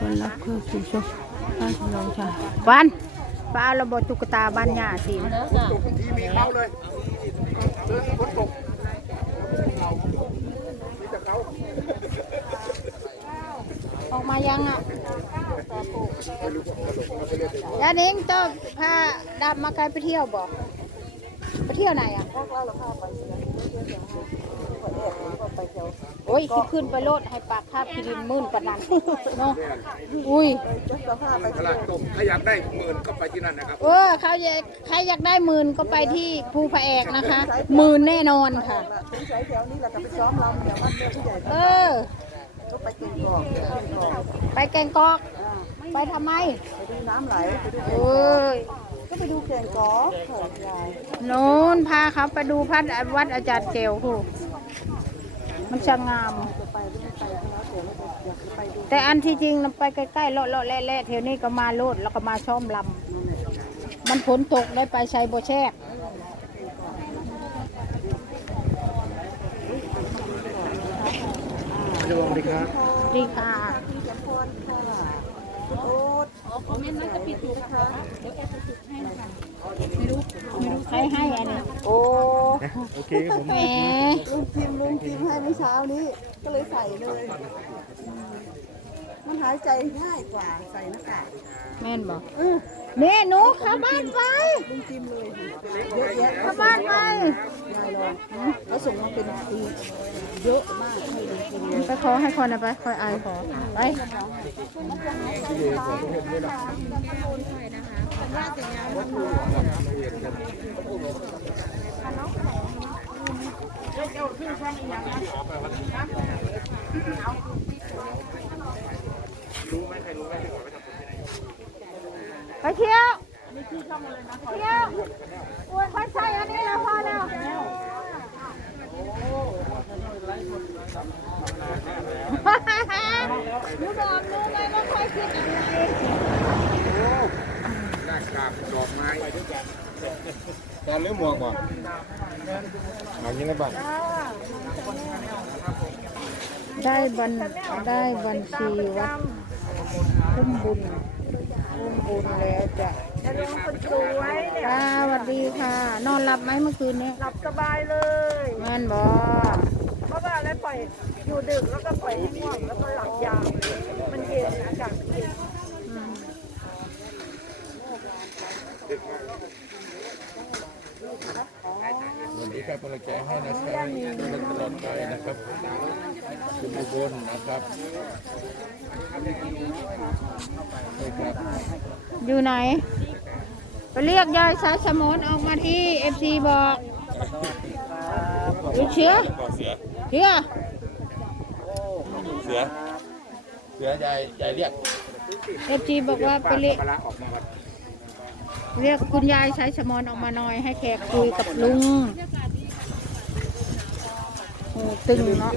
ต้อนรับเข้าสู่ช่องบ้านของเราค่ะวันป้าระบบตุ๊กตาบ้านหญ้าสิตกทีมีเข้าเลยเดินฝนตกมีแต่เขาออกมายังอะยานิงเจ้าพาดับมาใครไปเที่ยวบ่ไปเที่ยวไหนอะโอ้ย คือขึ้นไปโลดให้ปากคาบพิรินมื่นปานนั้นเนาะอุ้ยตลาดตกถ้าอยากได้หมื่นก็ไปที่นั่นนะครับ เออเขาอยากใครอยากได้หมื่นก็ไปที่ภูพระแอกนะคะหมื่นแน่นอนค่ะสงสัยแถวนี้แหละก็ไปซ้อมเราเนี่ยวัดเจ้าผู้ใหญ่เออก็ไปเก่งกอกเก่งกอกไปแกงกอกอ่าไปทำไม ไปดูน้ำไหลไปดูเอ้ยก็ไปดูเก่งกอกเถิดยายโน้นพาเขาไปดูพัดวัดอาจารย์เจวคู่ มันช่างงามจะไปหรือไม่ไปก็แล้วแต่เราอยากจะไปดูแต่อันที่จริงเราไปใกล้ๆเลาะเลาะแล่แล่แถวนี้ก็มาโลดแล้วก็มาช่อมลำมันฝนตกได้ไปใช้โบแชกสวัสดีครับดีค่ะพี่จำพรค่ะคุณโอ๊ตอ๋อ คอมเมนต์น่าจะผิดถูกนะคะใครให้อันนี้โอ้โอเคครับผมแหมลุงจิมลุงจิมให้เมื่อเช้านี้ ก็เลยใส่เลย มันหายใจง่ายกว่าใส่หน้ากากแม่นบอกเออนี่หนูเข้าบ้านไปลุงจิมเลยเยอะแยะเข้าบ้านไปยายลองเขาส่งมาเป็นปีเยอะ ขอให้คนนะไปคอายขอไปครรู้ไหมที่ขอไปไปเที่ยวเที่ยวอวยค่อยใส่อันนี้แล้วพอแล้ว หนูบอกหนูไหมว่าค่อยคิดอะไรหน้ากากดอกไม้แกนหรือหมวกบ่เอาอย่างนี้บ้างได้บันได้บัญชีวัดพุ่มบุญพุ่มบุญแล้วจ้ะจะเลี้ยงคนสวยเนี่ยจ้าสวัสดีค่ะ นอนหลับไหมเมื่อคืนนี้หลับสบายเลยแม่นบอเพราะ ว่าอะไรปล่อยอยู่ดึกแล้วก็ปล่อยให้ง่วงแล้วก็หลับยาวมันเย็นอากาศมันเย็นวันนี้ครับกำลังใจให้นะครับตลอดไปนะครับคุณอุบลนะครับนี่ครับอยู่ไหน ไปเรียกยายสายสมนออกมาที่เอฟซีบอก ดูเชื้อก็เสือ เชื้อเสือ เสือยายยายเรียกเอฟซีบอกว่าไปเรียกปลาออกมาวัดเรียกคุณยายสายสมนออกมาหน่อย ให้แขกคุยกับลุงโอ้ตึงเนาะ